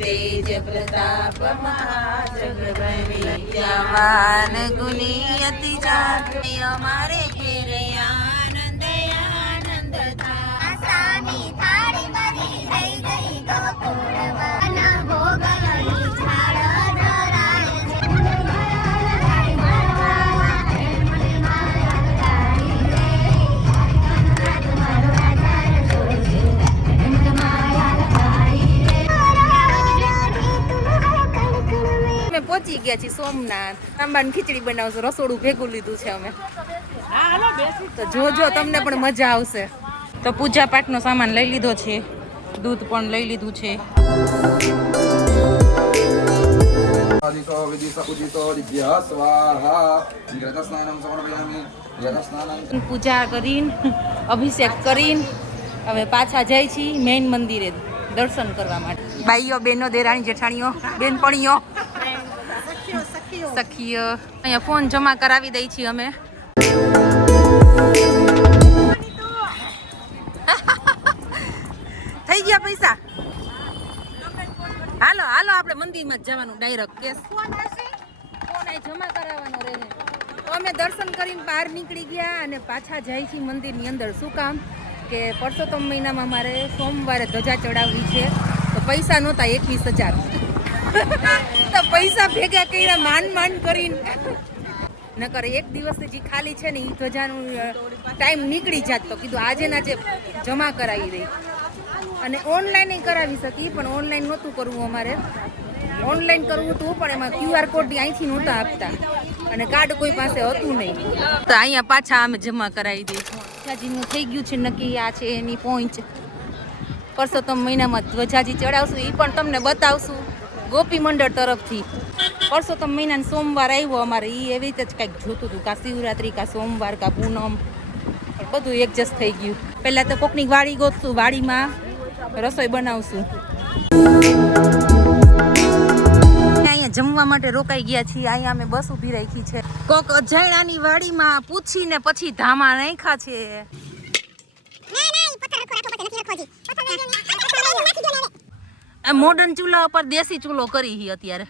તેજ પ્રતાપ મહાજગબની જવાન ગુની અતિ જાત અમારે ઘેર આનંદ આનંદ થા આસાની થાળી બની થઈ ગઈ ગોકુળમાં ભોગવણી ઝાડ ધરાય અમે પહોંચી ગયા છીએ સોમનાથ. તાંબાની ખીચડી બનાવશું, રસોડું ભેગું લીધું છે અમે. તો જોજો, તમને પણ મજા આવશે. તો પૂજા પાઠનો સામાન લઈ લીધો છે, દૂધ પણ લઈ લીધું છે. પૂજા કરીને અભિષેક કરીને હવે પાછા જાય છીએ મેઇન મંદિરે દર્શન કરવા માટે. બાઈઓ, બેનો, દેરાણી, જેઠાણીઓ, બેનપણીઓ, સખીઓ અહીંયા ફોન જમા કરાવી દઈ છીએ અમે. થઈ ગયા પૈસા? હાલો હાલો, આપણે મંદિરમાં જ જવાનું ડાયરેક્ટ. કેસ ફોન જમા કરાવવાનો રહે. તો અમે દર્શન કરીને બહાર નીકળી ગયા અને પાછા જાય છીએ મંદિરની અંદર. શું કામ કે પરસોત્તમ મહિનામાં મારે સોમવારે ધજા ચડાવવી છે. તો પૈસા નહોતા 21,000. તો પૈસા ભેગા કર્યા માંડ કરીને. નકર એક દિવસ જે ખાલી છે ને એ ધજાનું ટાઈમ નીકળી જાત. તો કીધું આજે ને આજે જમા કરાવી દઈ. અને ઓનલાઈન કરાવી શકી, પણ ઓનલાઈન નહોતું કરવું અમારે. ઓનલાઈન કરવું હતું પણ એમાં QR કોડ અહીંથી નહોતા આપતા અને કાર્ડ કોઈ પાસે હતું નહીં. તો અહીંયા પાછા અમે જમા કરાવી દઈશું. ધ્વજાજીનું થઈ ગયું છે નક્કી. આ છે એની પહોંચ. પરસોત્તમ મહિનામાં ધ્વજાજી ચડાવશું, એ પણ તમને બતાવશું ગોપી મંડળ તરફથી. પરસોત્તમ મહિનાનો સોમવાર આવ્યો અમારે, એ એવી રીતે જ કંઈક જોતું હતું, કા શિવરાત્રી, કા સોમવાર, કા પૂનમ, બધું એડજસ્ટ થઈ ગયું. પહેલાં તો કોકની વાડી ગોતશું, વાડીમાં રસોઈ બનાવશું. અહીંયા જમવા માટે રોકાઈ ગયા છીએ. અહીંયા અમે બસ ઊભી રાખી છે. કોક અજાણ્યાની વાડીમાં પૂછીને પછી ધામા નાખ્યા છે. આ મોડર્ન ચૂલા ઉપર દેશી ચૂલો કરી છે અત્યારે.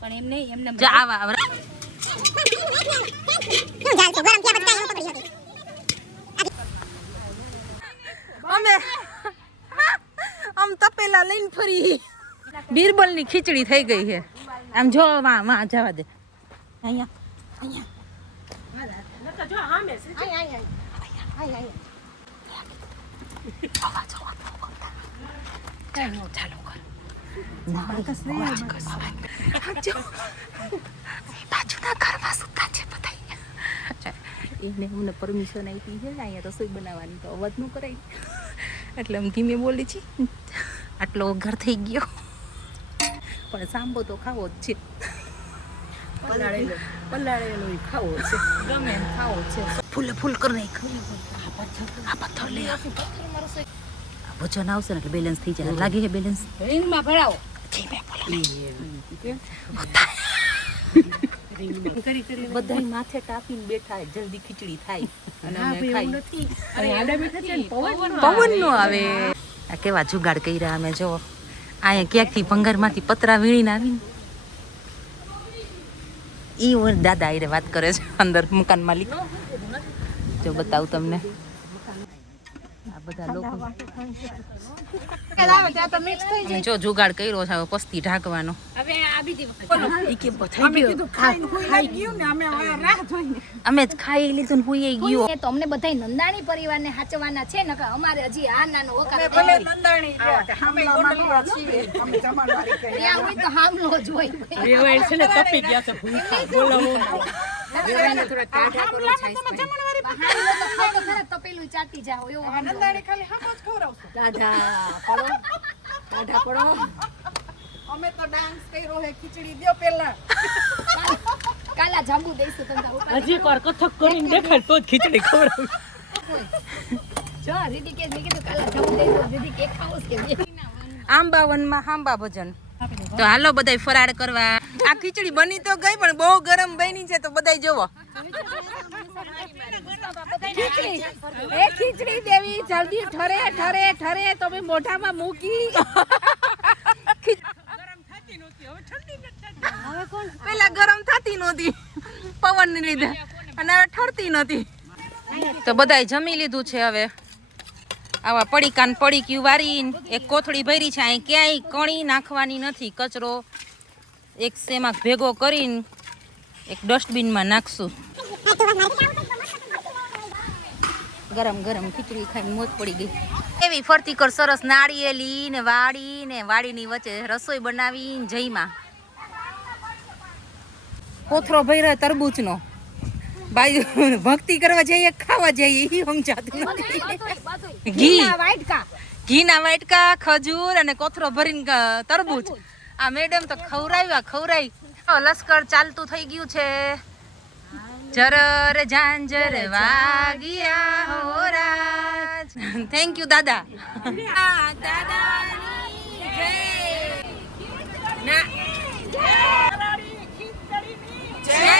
પણ એમ નહીં, એમને અમે આમ તપેલા લઈને ફરી. બીરબલની ખીચડી થઈ ગઈ છે. આમ જો માં જવા દે. અહીંયા બાજુના ઘરમાં સુતા છે બધા. એને અમને પરમિશન આપી છે અહીંયા રસોઈ બનાવવાની, તો અવાજ ન કરાય એટલે હું ધીમે બોલી છી. આટલો ઘર થઈ ગયો પણ સાંભો તો ખાવો જ છે. પલાળેલો ખાવો છે, ગમે એમ ખાવો છે. ફૂલે ફૂલ કરી નાખ. આ પથ્થર લે. વજન આવશે ને એટલે બેલેન્સ થઈ જાય. લાગે છે બેલેન્સ? રિંગમાં ભરાવો. બધા માથે ટાપીને બેઠા, જલ્દી ખીચડી થાય અને અમે ખાઈ. પવન નો આવે. આ કેવા જુગાડ કર્યા અમે. જો અહીંયા ક્યાંકથી ભંગારમાંથી પતરા વીણીને આવીને ઈ દાદા આઈને વાત કરે છે અંદર મકાન માલિક. જો બતાવું તમને. આ બધા લોકો જો જુગાડ કર્યો છે. હવે પસ્તી ઢાંકવાનો. અમે જ ખાઈ લીધું ને હુઈ ગયો. તો અમને બધા નંદાણી પરિવારને સાચવવાના છે ને, અમારે હજી આ નાનો ઓકાત હામલો જ હોય. તપેલું ચાટી જાઓ અમે તો ડાન્સ કર્યો હે. ખીચડી દો પેલા. કાલા જાંબુ દઈશું તમને. હજી એકવાર કથક કરીને દેખાડ તો જ ખીચડી ખવડાવ. જો રીતિ કે મેં કીધું કાલા જાંબુ દઈશું. રીતિ કે ખાવો કે આંબાવનમાં હાંબા ભજન. તો હાલો બધાય ફરાળ કરવા. આ ખીચડી બની તો ગઈ પણ બહુ ગરમ બની છે. તો બધાય જોવો. ખીચડી દેવી જલ્દી ઠરે ઠરે ઠરે તમે મોઢામાં મૂકી. હવે કોણ પેલા ગરમ થતી નહોતી પવન ને લીધે અને હવે ઠરતી નહોતી. તો બધાય જમી લીધું છે. હવે આવા પડીકાન પડીક્યું વારીને એક કોથળી ભરી છે. અહીં ક્યાંય કણી નાખવાની નથી. કચરો એક શેમાં ભેગો કરીને એક ડસ્ટબિનમાં નાખશું. ગરમ ગરમ ખીચડી ખાઈને મોજ પડી ગઈ. એવી ફરતી કર સરસ નાળિયેલી ને વાડીની વચ્ચે રસોઈ બનાવીને જઈમાં કોથરો ભર્યો તરબૂચનો. બાજુ ભક્તિ કરવા જઈએ ખાવા જઈએ એ સમજાતું નથી. ઘીના વાટકા ખજૂર અને કોથરો ભરીને તરબૂચ. આ મેડમ તો ખવરાઈ. લશ્કર ચાલતું થઈ ગયું છે. જરર ઝાંઝર વાગ્યા હો રાજ. થેન્ક યુ દાદા. દાદાની જય. જય.